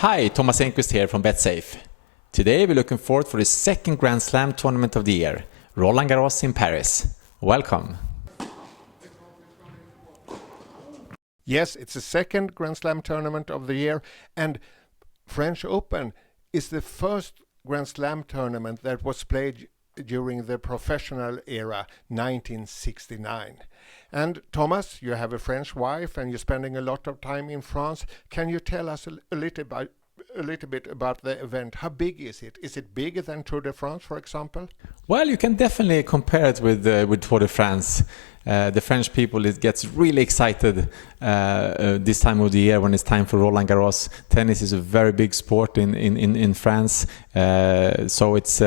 Hi, Thomas Enqvist here from Betsafe. Today we're looking forward for the second Grand Slam tournament of the year, Roland Garros in Paris. Welcome. Yes, it's the second Grand Slam tournament of the year, and French Open is the first Grand Slam tournament that was played during the professional era, 1969. And Thomas, you have a French wife and you're spending a lot of time in France. Can you tell us a little bit about the event? How big is it? Is it bigger than Tour de France, for example? Well, you can definitely compare it with Tour de France. The French people gets really excited this time of the year when it's time for Roland Garros. Tennis is a very big sport in France, so it's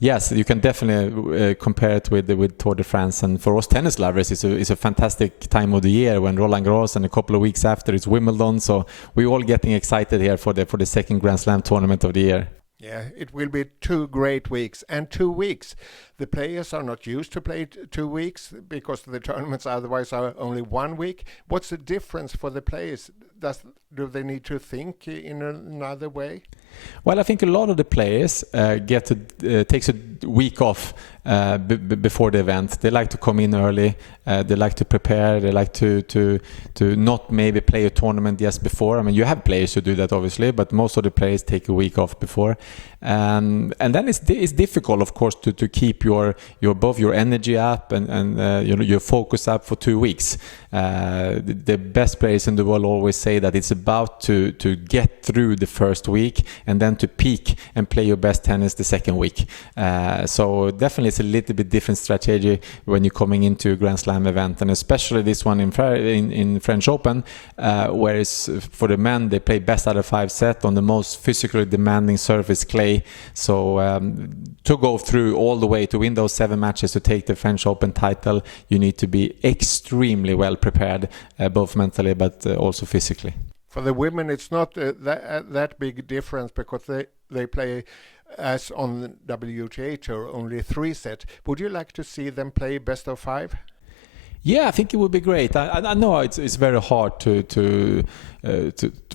yes, you can definitely compare it with Tour de France. And for us tennis lovers, it's a fantastic time of the year when Roland Garros, and a couple of weeks after it's Wimbledon. So we're all getting excited here for the second Grand Slam tournament of the year. Yeah, it will be 2 great weeks. And 2 weeks, the players are not used to play 2 weeks because the tournaments otherwise are only 1 week. What's the difference for the players? Do they need to think in another way? Well, I think a lot of the players takes a week off before the event. They like to come in early. They like to prepare. They like to not maybe play a tournament just before. I mean, you have players who do that, obviously, but most of the players take a week off before. And then it's difficult, of course, to keep your both your energy up and your focus up for 2 weeks. The best players in the world always say that it's about to get through the first week and then to peak and play your best tennis the second week. So definitely it's a little bit different strategy when you're coming into a Grand Slam event, and especially this one in French Open, whereas for the men they play best out of 5 set on the most physically demanding surface, clay. So to go through all the way to win those 7 matches to take the French Open title, you need to be extremely well prepared, both mentally but also physically. For the women, it's not that big difference because they play, as on the WTA Tour, only 3 sets. Would you like to see them play best of 5? Yeah, I think it would be great. I know it's very hard to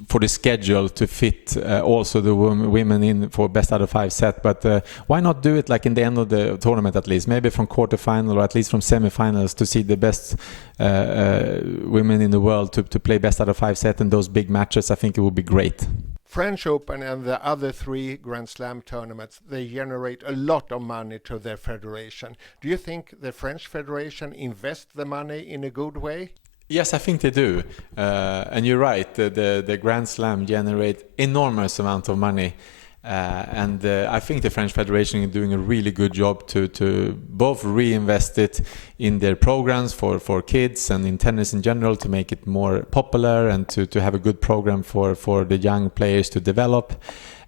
for the schedule to fit also the women in for best out of 5 set, but why not do it like in the end of the tournament at least, maybe from quarterfinal or at least from semifinals, to see the best women in the world to play best out of 5 set in those big matches. I think it would be great. French Open and the other 3 Grand Slam tournaments, they generate a lot of money to their federation. Do you think the French Federation invests the money in a good way? Yes, I think they do. And you're right, the Grand Slam generate enormous amount of money. And I think the French Federation is doing a really good job to both reinvest it in their programs for kids and in tennis in general, to make it more popular and to have a good program for the young players to develop.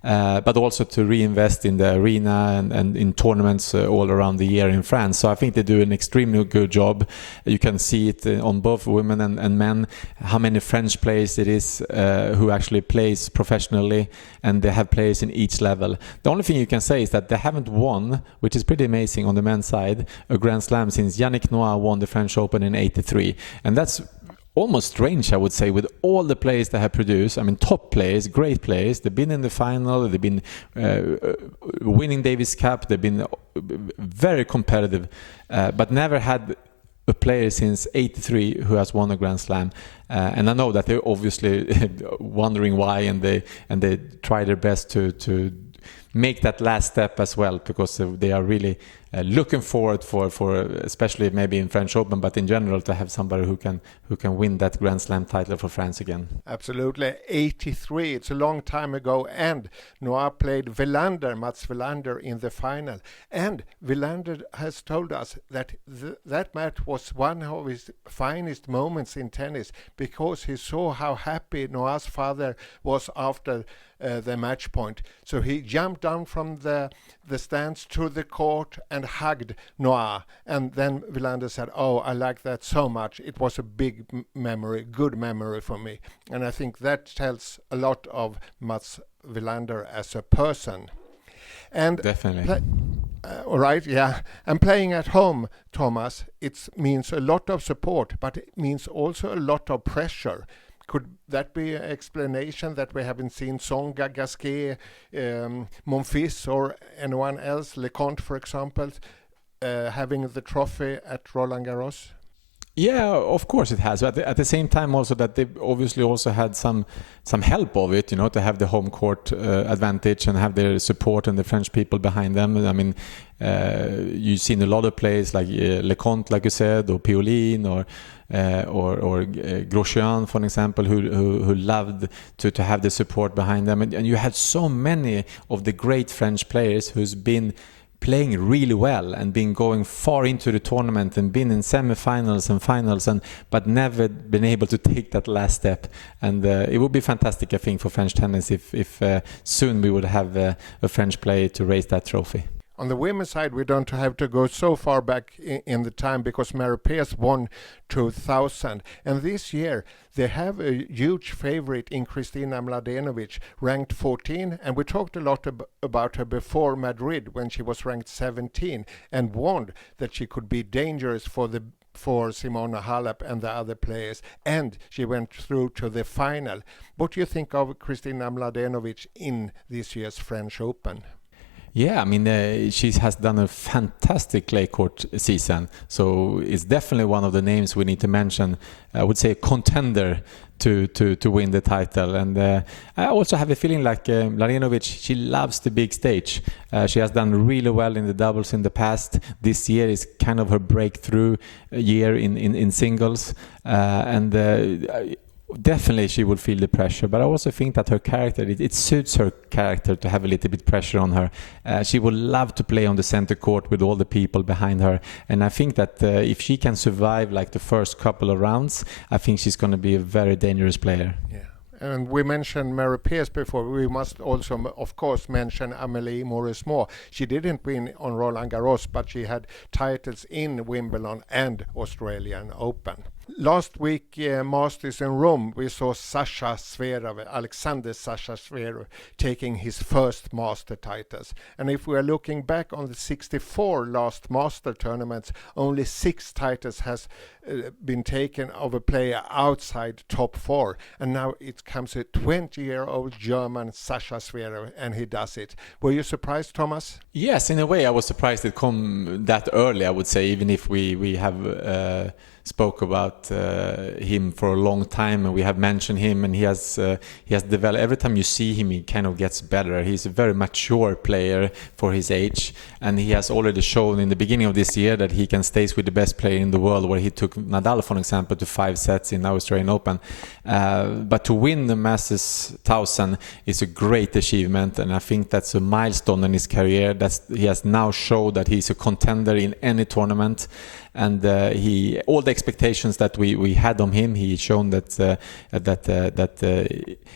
But also to reinvest in the arena and in tournaments all around the year in France. So I think they do an extremely good job. You can see it on both women and men, how many French players it is who actually plays professionally, and they have players in each level. The only thing you can say is that they haven't won, which is pretty amazing on the men's side, a Grand Slam since Yannick Noah won the French Open in '83. And that's almost strange, I would say, with all the players they have produced. I mean, top players, great players. They've been in the final, they've been winning Davis Cup, they've been very competitive, but never had a player since '83 who has won a Grand Slam. And I know that they're obviously wondering why, and they try their best to make that last step as well, because they are really looking forward for especially maybe in French Open, but in general, to have somebody who can win that Grand Slam title for France again. Absolutely. '83, it's a long time ago, and Noah played Mats Wilander in the final, and Wilander has told us that that match was one of his finest moments in tennis, because he saw how happy Noah's father was after the match point. So he jumped down from the stands to the court and hugged Noah, and then Wilander said, "Oh, I like that so much. It was a big memory, good memory for me." And I think that tells a lot of Mats Wilander as a person. And definitely. All right, yeah. And playing at home, Thomas, it means a lot of support, but it means also a lot of pressure. Could that be an explanation that we haven't seen Tsonga, Gasquet, Monfils or anyone else, Leconte for example, having the trophy at Roland Garros? Yeah, of course it has. But at the same time also that they obviously also had some help of it, to have the home court advantage and have their support and the French people behind them. I mean, you've seen a lot of players like Leconte, like you said, or Pioline, or Grosjean, for example, who loved to have the support behind them. And you had so many of the great French players who's been playing really well and been going far into the tournament and been in semi-finals and finals, but never been able to take that last step. And it would be fantastic, I think, for French tennis if soon we would have a French player to raise that trophy. On the women's side, we don't have to go so far back in the time because Mary Pierce won 2000. And this year, they have a huge favorite in Kristina Mladenovic, ranked 14. And we talked a lot about her before Madrid when she was ranked 17 and warned that she could be dangerous for Simona Halep and the other players, and she went through to the final. What do you think of Kristina Mladenovic in this year's French Open? Yeah, I mean, she has done a fantastic clay court season, so it's definitely one of the names we need to mention. I would say a contender to win the title. And I also have a feeling like Mladenovic, she loves the big stage. She has done really well in the doubles in the past. This year is kind of her breakthrough year in singles. Definitely she will feel the pressure, but I also think that her character, it suits her character to have a little bit pressure on her. She would love to play on the center court with all the people behind her, and I think that if she can survive like the first couple of rounds, I think she's going to be a very dangerous player. Yeah. And we mentioned Mary Pierce before. We must also, of course, mention Amélie Mauresmo. She didn't win on Roland Garros, but she had titles in Wimbledon and Australian Open. Last week, Masters in Rome, we saw Alexander Sasha Zverev taking his first Master titles. And if we are looking back on the 64 last Master tournaments, only 6 titles has been taken of a player outside top 4. And now it comes a 20-year-old German Sasha Zverev, and he does it. Were you surprised, Thomas? Yes, in a way I was surprised it come that early, I would say, even if we have spoke about him for a long time, and we have mentioned him, and he has developed. Every time you see him, he kind of gets better. He's a very mature player for his age, and he has already shown in the beginning of this year that he can stay with the best player in the world, where he took Nadal, for example, to 5 sets in the Australian Open. But to win the Masters 1000 is a great achievement, and I think that's a milestone in his career. He has now showed that he's a contender in any tournament. And all the expectations that we had on him, he's shown that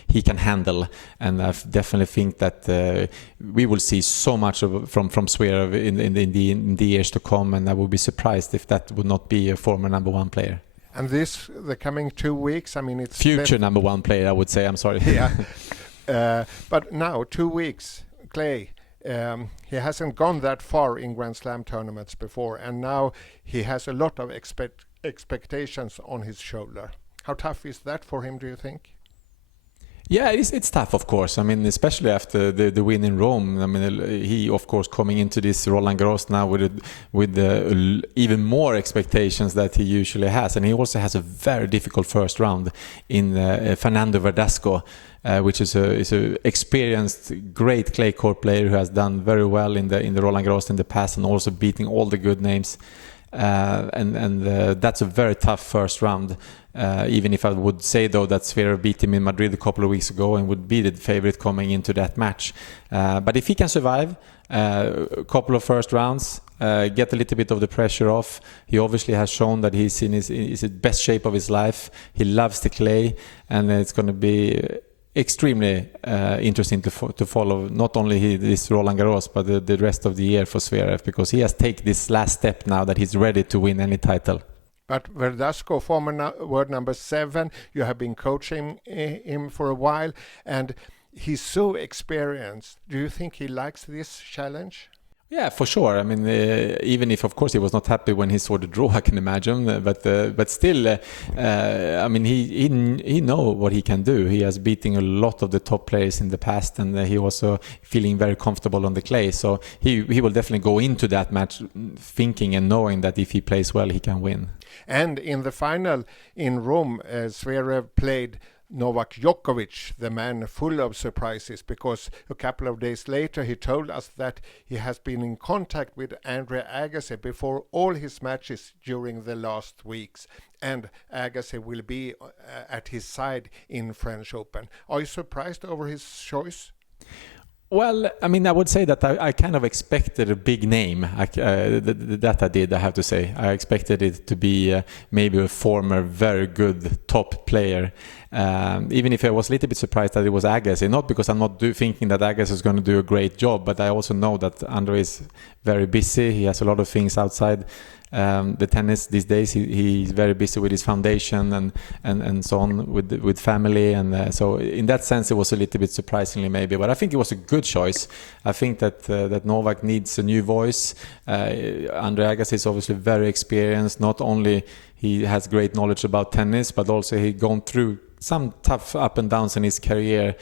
he can handle, and I definitely think that we will see so much from Zverev in the years to come, and I would be surprised if that would not be a former number 1 player. And the coming 2 weeks, I mean, it's future number 1 player, I would say. I'm sorry. Yeah, but now 2 weeks, Clay. He hasn't gone that far in Grand Slam tournaments before, and now he has a lot of expectations on his shoulder. How tough is that for him, do you think? Yeah, it's tough, of course. I mean, especially after the win in Rome. I mean, he, of course, coming into this Roland Garros now with even more expectations that he usually has. And he also has a very difficult first round in Fernando Verdasco, which is a experienced, great clay court player who has done very well in the Roland Garros in the past, and also beating all the good names. That's a very tough first round. Even if I would say though that Zverev beat him in Madrid a couple of weeks ago and would be the favorite coming into that match. But if he can survive a couple of first rounds, get a little bit of the pressure off. He obviously has shown that he's in his best shape of his life. He loves the clay, and it's going to be extremely interesting to follow not only this Roland Garros but the rest of the year for Zverev, because he has taken this last step now that he's ready to win any title. But Verdasco, former world number 7, you have been coaching him for a while, and he's so experienced. Do you think he likes this challenge? Yeah, for sure. I mean, even if, of course, he was not happy when he saw the draw, I can imagine. But still, I mean, he know what he can do. He has beaten a lot of the top players in the past, and he also feeling very comfortable on the clay. So he will definitely go into that match thinking and knowing that if he plays well, he can win. And in the final in Rome, Zverev played Novak Djokovic, the man full of surprises, because a couple of days later he told us that he has been in contact with Andre Agassi before all his matches during the last weeks, and Agassi will be at his side in French Open. Are you surprised over his choice? Well, I mean, I would say that I kind of expected a big name. That I did, I have to say. I expected it to be maybe a former very good top player. Even if I was a little bit surprised that it was Agassi, not because I'm not thinking that Agassi is going to do a great job, but I also know that Andre is very busy. He has a lot of things outside the tennis these days. He's very busy with his foundation and so on with family, and so in that sense it was a little bit surprisingly maybe, but I think it was a good choice. I think that Novak needs a new voice. Andre Agassi is obviously very experienced. Not only he has great knowledge about tennis, but also he's gone through some tough up and downs in his career,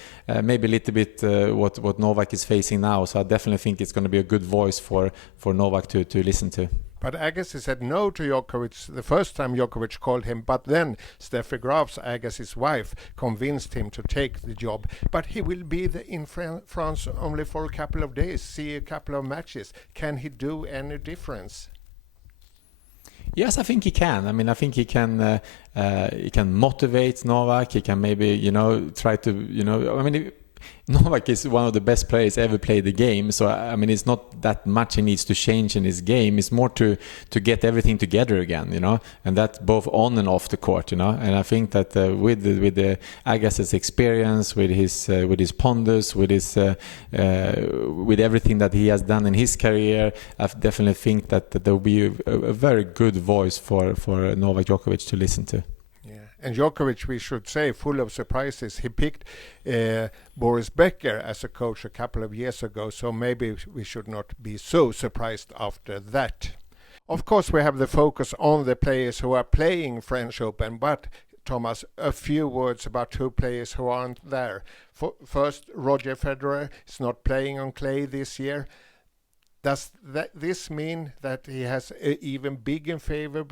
maybe a little bit what Novak is facing now. So I definitely think it's going to be a good voice for Novak to listen to. But Agassi said no to Djokovic the first time Djokovic called him, but then Steffi Graf's, Agassi's wife, convinced him to take the job. But he will be in France only for a couple of days, see a couple of matches. Can he do any difference? Yes, I think he can. I mean, I think he can motivate Novak. He can maybe, try to, I mean, Novak is one of the best players ever played the game. So, I mean, it's not that much he needs to change in his game. It's more to get everything together again, and that's both on and off the court, And I think that with the Agassi's experience, with his pondus, with everything that he has done in his career, I definitely think that there will be a very good voice for Novak Djokovic to listen to. And Djokovic, we should say, full of surprises. He picked Boris Becker as a coach a couple of years ago, so maybe we should not be so surprised after that. Of course, we have the focus on the players who are playing French Open, but Thomas, a few words about two players who aren't there. First, Roger Federer is not playing on clay this year. Does this mean that he has an even bigger favor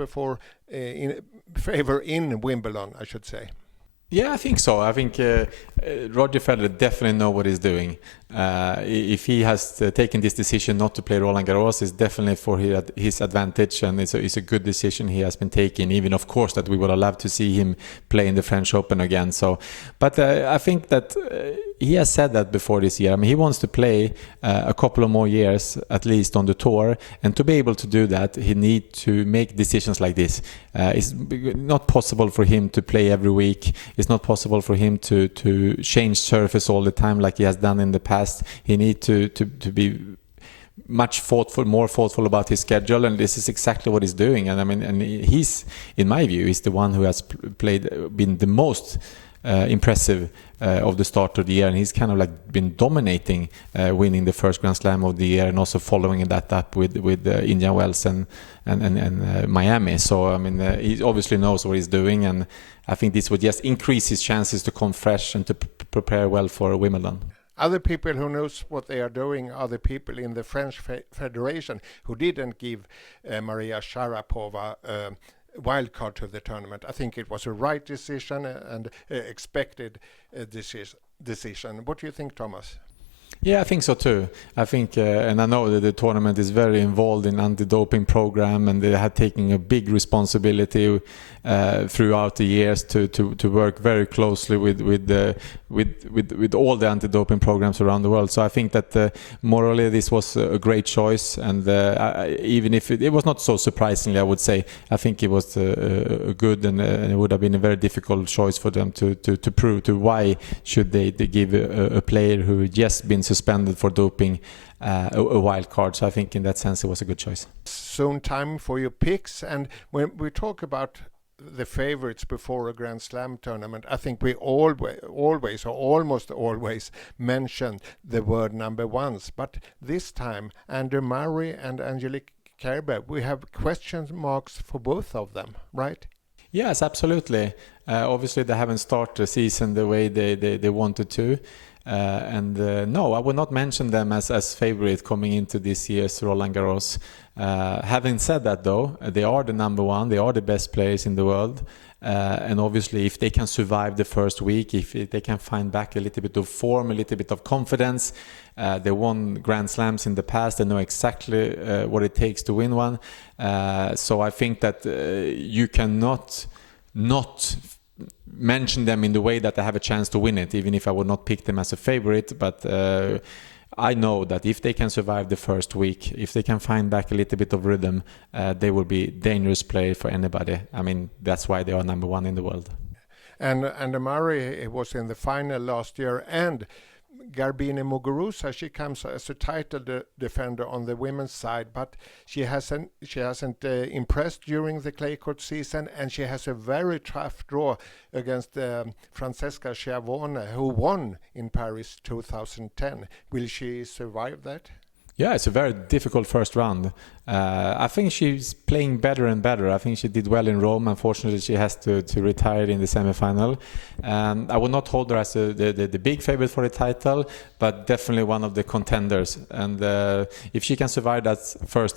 in Wimbledon, I should say? Yeah, I think so. I think Roger Federer definitely knows what he's doing. If he has taken this decision not to play Roland Garros, it's definitely for his advantage, and it's a good decision he has been taking. Even, of course, that we would have loved to see him play in the French Open again. So, but I think that he has said that before this year. I mean, he wants to play a couple of more years at least on the tour, and to be able to do that, he needs to make decisions like this. It's not possible for him to play every week. It's not possible for him to change surface all the time like he has done in the past. He needs to be much more thoughtful about his schedule, and this is exactly what he's doing. And I mean, and he's, in my view, he's the one who has been the most impressive of the start of the year, and he's kind of like been dominating, winning the first Grand Slam of the year, and also following that up with Indian Wells and Miami. So I mean, he obviously knows what he's doing, and I think this would just increase his chances to come fresh and to prepare well for Wimbledon. Other people who knows what they are doing are the people in the French Federation who didn't give Maria Sharapova wild card to the tournament. I think it was a right decision and expected decision. What do you think, Thomas? Yeah, I think so too. I think, and I know that the tournament is very involved in anti-doping program, and they have taken a big responsibility throughout the years to work very closely with all the anti-doping programs around the world. So I think that morally this was a great choice, and even if it was not so surprisingly, I would say, I think it was a good and it would have been a very difficult choice for them to prove to why should they give a player who just been suspended for doping a wild card. So I think in that sense it was a good choice. Soon time for your picks, and when we talk about the favorites before a Grand Slam tournament, I think we always or almost always mention the word number ones. But this time, Andrew Murray and Angelique Kerber, we have question marks for both of them, right? Yes, absolutely. Obviously, they haven't started the season the way they wanted to. No, I would not mention them as favorite coming into this year's Roland Garros. Having said that, though, they are the number one. They are the best players in the world. And obviously, if they can survive the first week, if they can find back a little bit of form, a little bit of confidence, they won Grand Slams in the past. They know exactly what it takes to win one. So I think that you cannot not mention them in the way that they have a chance to win it, even if I would not pick them as a favorite. But I know that if they can survive the first week, if they can find back a little bit of rhythm, they will be dangerous player for anybody. I mean, that's why they are number one in the world. And Murray was in the final last year, and Garbine Muguruza, she comes as a title defender on the women's side, but she hasn't impressed during the clay court season, and she has a very tough draw against Francesca Schiavone, who won in Paris 2010. Will she survive that? Yeah, it's a very difficult first round. I think she's playing better and better. I think she did well in Rome. Unfortunately, she has to retire in the semifinal. I would not hold her as the big favorite for the title, but definitely one of the contenders. And if she can survive that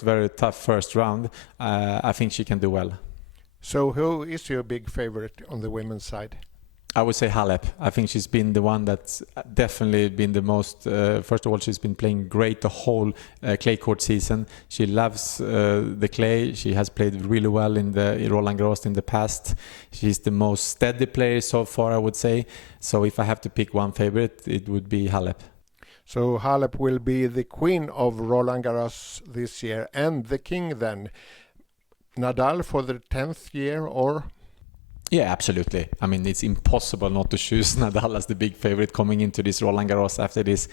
very tough first round, I think she can do well. So who is your big favorite on the women's side? I would say Halep. I think she's been the one that's definitely been the most... first of all, she's been playing great the whole clay court season. She loves the clay. She has played really well in Roland Garros in the past. She's the most steady player so far, I would say. So if I have to pick one favorite, it would be Halep. So Halep will be the queen of Roland Garros this year. And the king then? Nadal for the 10th year, or... Yeah, absolutely. I mean, it's impossible not to choose Nadal as the big favorite coming into this Roland Garros after this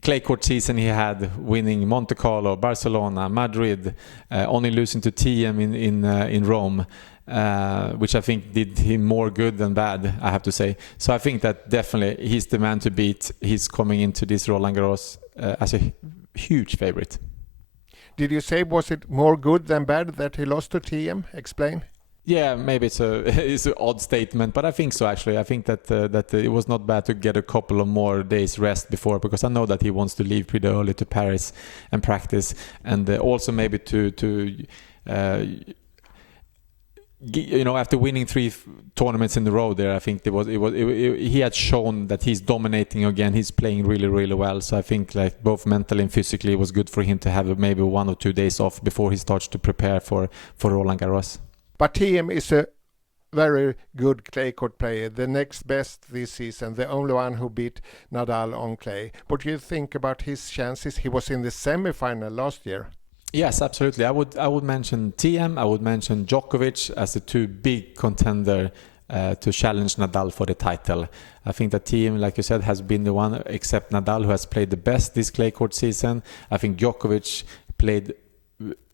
clay court season he had, winning Monte Carlo, Barcelona, Madrid, only losing to Thiem in Rome, which I think did him more good than bad, I have to say. So I think that definitely he's the man to beat. He's coming into this Roland Garros as a huge favorite. Did you say, was it more good than bad that he lost to Thiem? Explain. Yeah, maybe it's an odd statement, but I think so actually. I think that it was not bad to get a couple of more days rest before, because I know that he wants to leave pretty early to Paris and practice, and also maybe to after winning 3 tournaments in a row there, I think he had shown that he's dominating again. He's playing really, really well. So I think like both mentally and physically, it was good for him to have maybe 1 or 2 days off before he starts to prepare for Roland Garros. But Thiem is a very good clay court player, the next best this season, the only one who beat Nadal on clay. What do you think about his chances? He was in the semi-final last year. Yes, absolutely. I would mention Thiem, I would mention Djokovic as the 2 big contender to challenge Nadal for the title. I think that Thiem, like you said, has been the one, except Nadal, who has played the best this clay court season. I think Djokovic played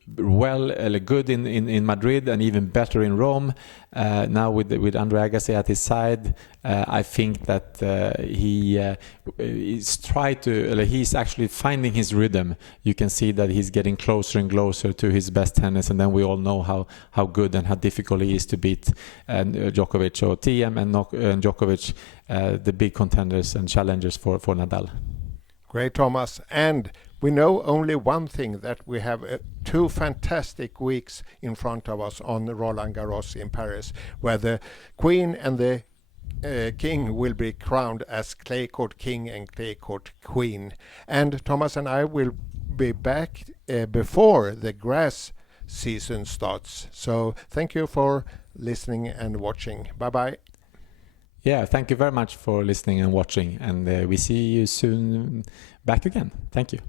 good in Madrid and even better in Rome. Now with Andre Agassi at his side, I think that he's actually finding his rhythm. You can see that he's getting closer and closer to his best tennis, and then we all know how good and how difficult he is to beat Djokovic. So Thiem and Djokovic, the big contenders and challengers for Nadal. Great, Thomas. And we know only one thing, that we have 2 fantastic weeks in front of us on Roland Garros in Paris, where the Queen and the King will be crowned as clay court King and clay court Queen. And Thomas and I will be back before the grass season starts. So thank you for listening and watching. Bye-bye. Yeah, thank you very much for listening and watching, and we see you soon back again. Thank you.